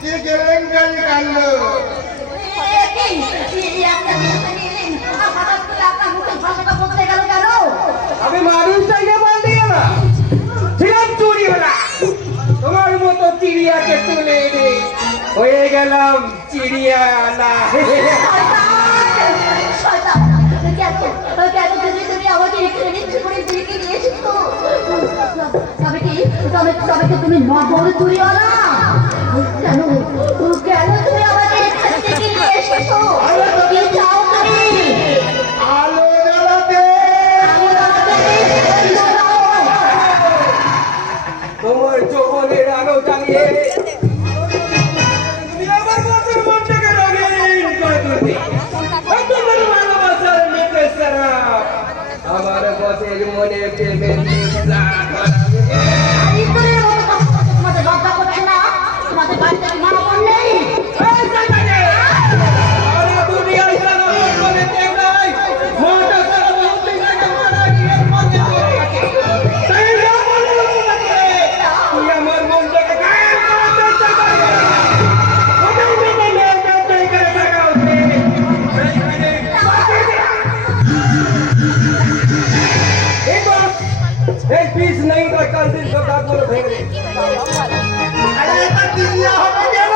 কি কেলেঙ্কারি কাণ্ড! আমি মানুষটাকে বলতে গেলাম ছিলাম চুরি হলা তোমার মতো চিড়িয়াকে তুলে এনে হয়ে গেলাম চিড়িয়ালা। তুমি নগর চুরিওয়ালা কেন কেন তুমি আমাকে এখান থেকে নিয়ে এসেছো? কি চাও তুমি? আলো জ্বালাতে! তোমার যৌবনের আলো জ্বালিয়ে তুমি আমার বছর মনটাকে রঙিন করে তুলবে। তোমার ভালোবাসার মেঘে সারা আমার বছর মনে প্রেমের নিশা করাবে। তোমাদের লজ্জা করছে না? তোমাদের বাড়িতে কি মা বোন নেই? আরে এটা তিরিয়া হবে কেন?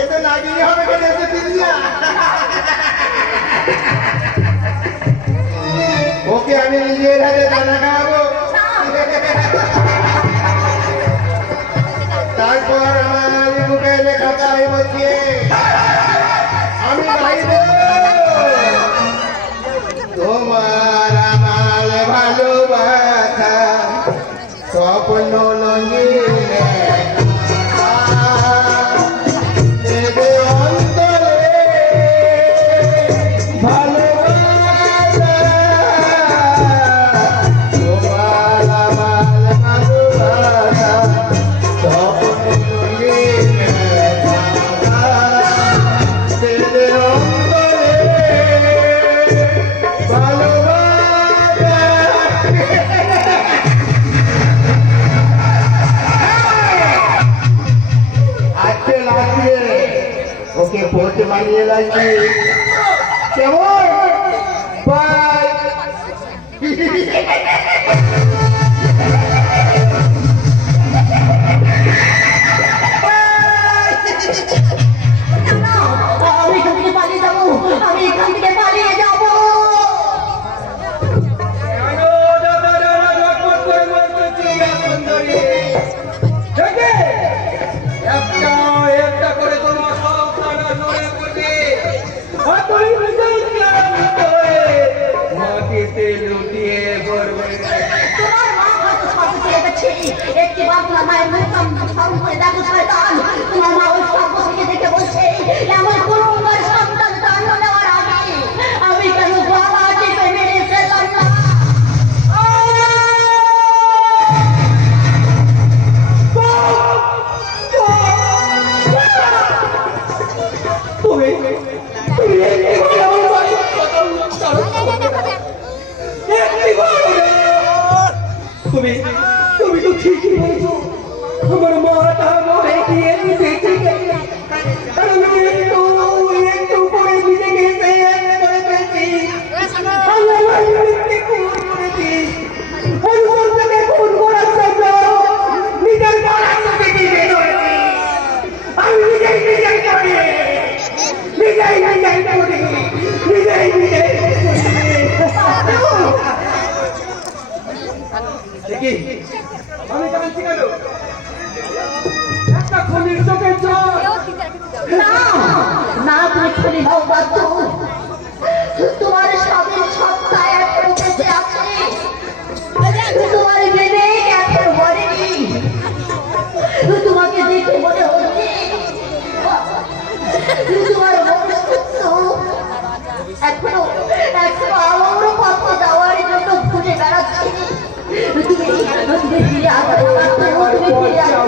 এতে নাগিয়ে হবে কেন? এতে তিরিয়া! ওকে আমি নিজের হাতে দানা খাওয়াবো, তারপর আমার মুখে লেখাটাই বসিয়ে আমি গাইব তোমার আমার ভালোবাসা স্বপ্ন লঙ্ঘিলে অন্তরে ভালোবাসা তোমার আমার ভালোবাসা স্বপ্ন লঙ্ঘিলে ওকে পড়তে বানিয়ে লাগছে কেমন? বাই! আমি এখান থেকে পালিয়ে যাবো, আমি এখান থেকে পালিয়ে যাবো। একটা করে তোমার সব টানা নড়ে পড়বে। মাটিতে লুটিয়ে পড়বে। তোমার মা হয়তো সব ছেড়ে গেছে। একটিবার তোমার মায়ের মুখ সামনে করে দেখো শয়তান। তোমার মা ওই সব থেকে দেখে বলছে এমন কোনো সন্তান জন্ম নেওয়ার আগে আমি কেন বাবা টিপে মেরে ফেললাম না? তুমি তো ঠিকই বলছো। আমার মাটা মরে গিয়ে বেঁচে গেছে। কারণ একটু পরে ভিজে গেছে করে ফেলছি। আমি আমার মৃত্যু খুন করেছি। অনুসন্ধানে খুন করার জন্য নিজের পড়াশোনাকে দিয়ে ধরেছি। আমি নিজেই করি। নিজেই দেখি আমি জানছি কেন একটা খুনির চোখের জল। না না, তুমি খুনি হও বাধ্য। তোমার স্বামীর সত্তা এখন বেঁচে আছে। তোমার বিবেক এখন মরেনি। তোমাকে দেখে মনে হচ্ছে তোমার মনুষ্যত্ব এখনো আমার পথে যাওয়ার জন্য খুঁজে বেড়াচ্ছে। তুমি ফিরে আসো, তুমি ফিরে আসো।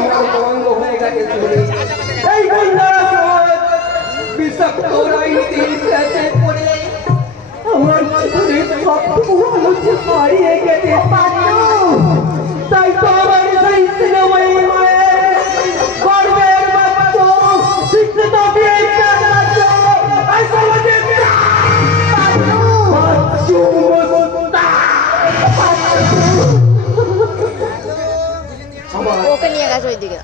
বিষাক্ত রাজনীতিতে পড়ে আমার জীবনের সবটুকু আলোচনা হারিয়ে গেছে। বাচ্চু, তাই তো আমার গেছে ওইদিকে।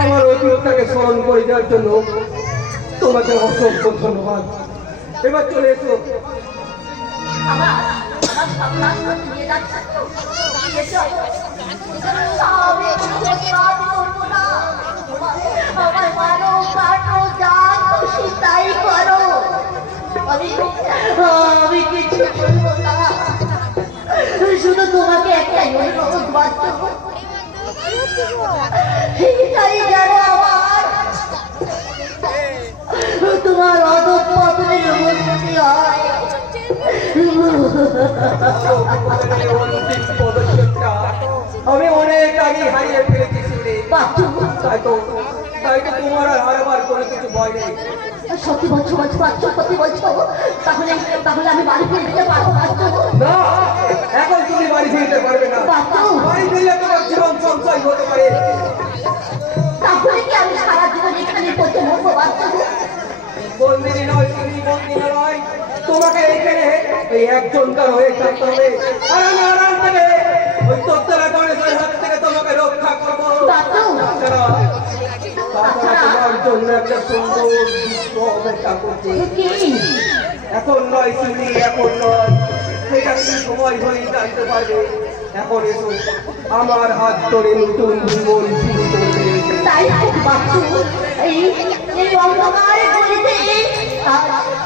আমার অতীতটাকে স্মরণ করে দেওয়ার জন্য তোমাকে অসংখ্য ধন্যবাদ। এবার চলে এসো। আমার সন্তান নিয়ে যাচ্ছে তো। এসো। আমি প্রতিবাদ করবো না। আমার মানো কাটো যা খুশি তাই করো। আমি কিছু বলবো না। শুধু তোমাকে একটাই অনুরোধ বাধ্য এটাই যেন আমার তোমার অধঃপতনের অনুমতি হয়। অন্তিম পদক্ষেপটা আমি অনেক আগে হারিয়ে ফেলেছি শুনে। তাই তো তোমার আর হারাবার কোনো কিছু ভয় নেই। সত্যি বলছো সত্যি বলছো? তাহলে আমি বাড়ি ফিরে যেতে পারবো বাচ্চু? না, এখন তুমি বাড়ি ফিরতে পারবে না। বাচ্চু, বাড়ি ফিরলে তোমার জীবন সংশয় হতে পারে। তাহলে কি আমি সারা জীবন এখানে পড়তে মরবো বাচ্চু? বন্দিনী নয়, তুমি বন্দিনী নয়। তোমাকে এখানে এই একজনকার হয়ে থাকতে হবে। আর আমি আড়াল থেকে ওই তত্ত্বরা গণেশের হাত থেকে তোমাকে রক্ষা করবো। বাচ্চু, তাছাড়া তোমার জন্য একটা সুন্দর দৃশ্য অপেক্ষা করছে। কি? এখন নয় শুনি, এখন নয়, সেটা কি সময় হয়ে জানতে পারবে। এখন এসো, আমার হাত ধরে নতুন জীবন শুরু করবে। তাই বাচ্চু, এই অন্ধকারে গলিতে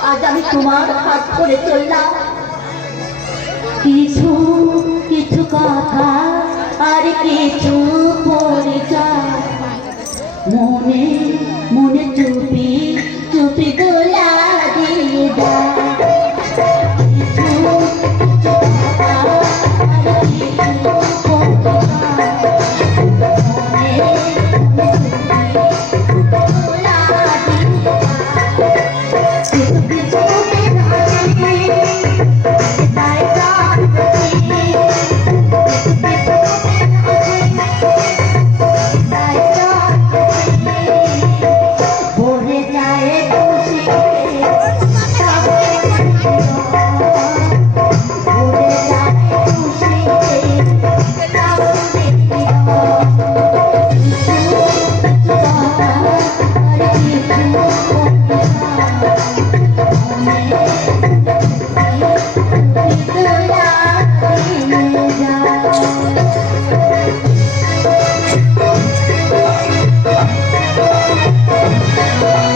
আজ আমি তোমার হাত ধরে চললাম। কিছু কিছু কথা আর কিছু পরিচয় মনে মনে